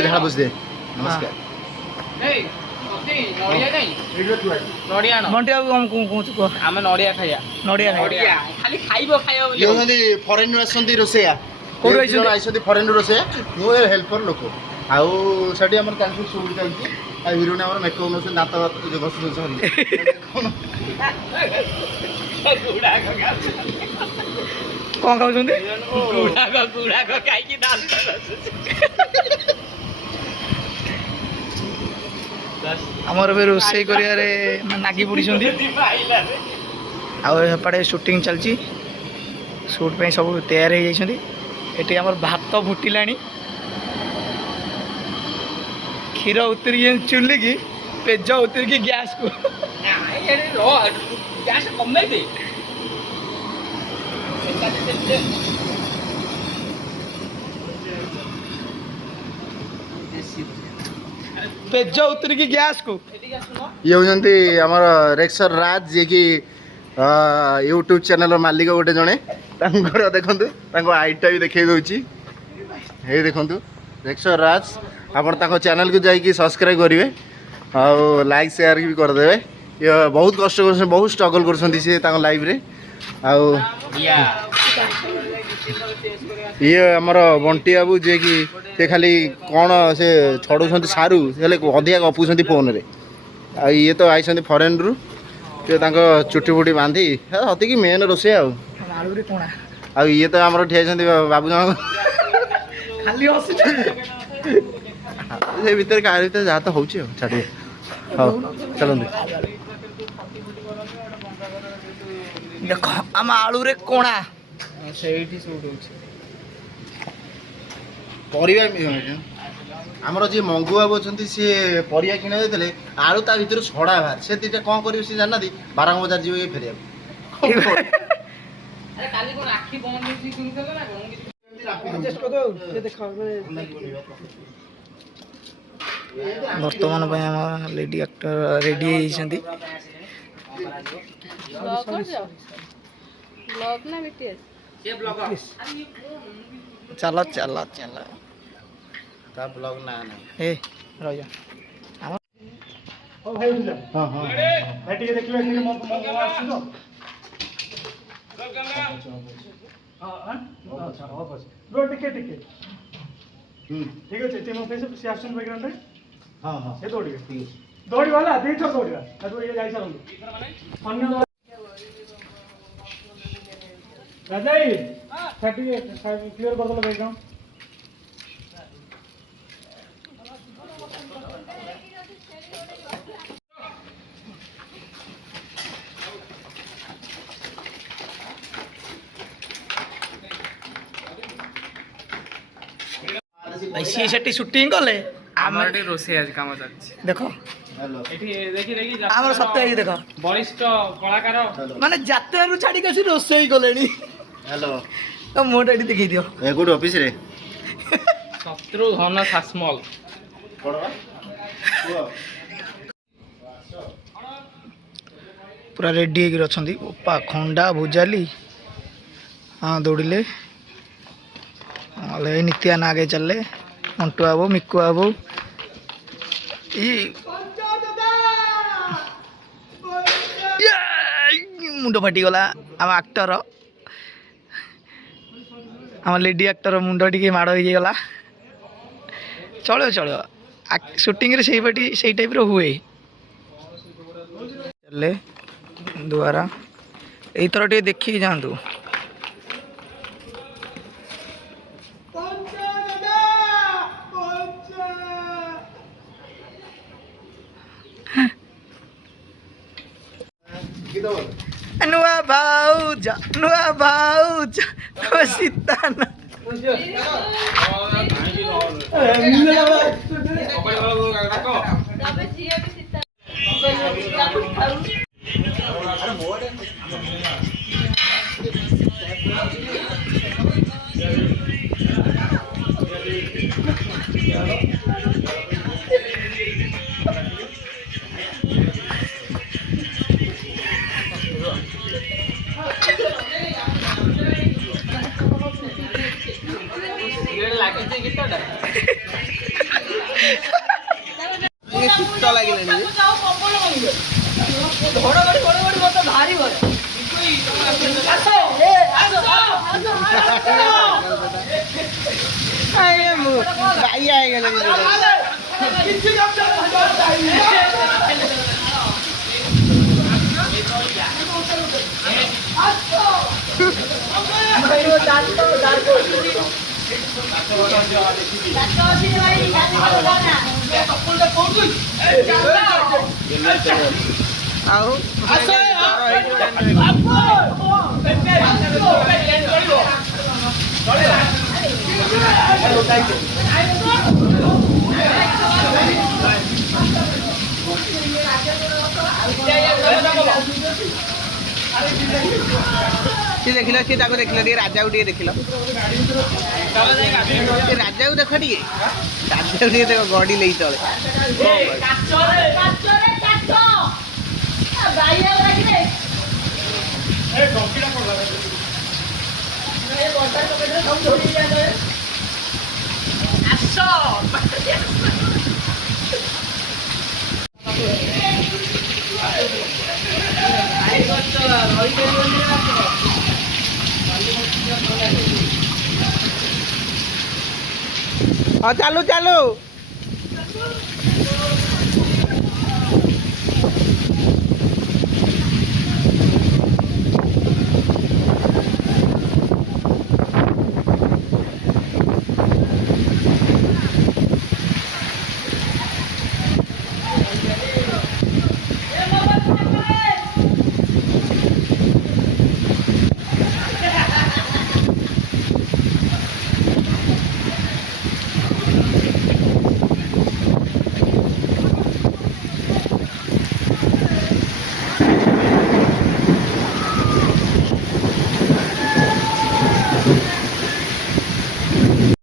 झाड़ा बुझ दे नमस्कार आम नड़िया खाइया नड़िया खाली खाइबो फरेन रोसैया फरेन रोसैया मु हेल्पर लोक आउ सेठी हमर तांकु सुबि चलती आ हिरो ने हमर मेकअप न दांत जो बस कौन खाऊं आमर भी रोसे कर नागी पड़ी आउे शूटिंग चलती शूट पे सब तैयार हो जाती आमर भात फुटिला क्षीर उतरी चुली की पेज उतरी की गैस को गैस कम नहीं दे पेज उतरी की गैस को ये होती आमर रेक्सर राज जी की यूट्यूब चैनल मालिक गोटे जड़े देखु आईटा भी देखा दूसरी ये देखु रेक्सर राज आप चैनल को जाकि सब्सक्राइब करेंगे और लाइक शेयर भी करदे ये बहुत कष्ट कर बहुत स्ट्रगल कर लाइफ रे आउ ये आमर बंटी बाबू जे कि से खाली कौन से छड़ाऊँ सारू हेल्ले अधिका गपुंट फोन रे आ ये तो आई फरेन रु चुटी फुटी बांधी हती मेन रोसे आ ये तो आमर ठिया बाबू जन से भितर कह भर जहाँ तो होची छाड़िए हाँ चलते देख आम आलू रे कोणा आमर जी मंगू बाबू अच्छा सी परिया किण जाते आलू ता भर छड़ा बाहर से दीटा कौन कर जाना 12 बजार जी फेर बर्तमान लेडी एक्टर रेडी होती चलो चलो चलो ब्लॉग ना ए रह हाँ हाँ ठीक अच्छे मो फेस से आसन बैकग्राउंड रे हाँ हाँ से दौड़ी ठीक है दौड़ी वाला दे थो दौड़ीला तू ये जाई सारंदु अन्य राजाई छाटी क्लियर कर दो बैकग्राउंड सी सेठी शूटिंग कले आमर रोसे आज काम चलछि देखो एठी देखि देखि आमर सत्य है देखो वरिष्ठ कलाकार माने जात्रा रु छाडी के रोसे गलेनी हेलो तो मोटा एठी देखि दियो ए गुड ऑफिस रे शत्रु धन सासमल पूरा रेडी होकर अछंती ओपा खंडा भुजाली हाँ दौड़िले नित्यान आगे चलले मंटू बाबू मिक्कू बाबू मुंड फाटीगला आम आक्टर आम लेडी आक्टर मुंड टी माड़ हो गला चलो चलो शूटिंग रे से टाइप रो हुए चले द्वारा यथर टे देखिए जातु नुआ भाऊजा सीताना ଶୀତ ଲାଗିଲାଣି ବାଇଆ ହେଇଗଲାଣି ଆଉ ସିଏ ଦେଖିଲ ସିଏ ତାକୁ ଦେଖିଲ ଟିକେ ରାଜାକୁ ଟିକେ ଦେଖିଲ ରାଜାକୁ ଦେଖ ଟିକେ ରାଜାକୁ ଟିକେ ଦେଖ ଗଡ଼ି ନେଇ ତଳେ ହଁ ଚାଲୁ ଚାଲୁ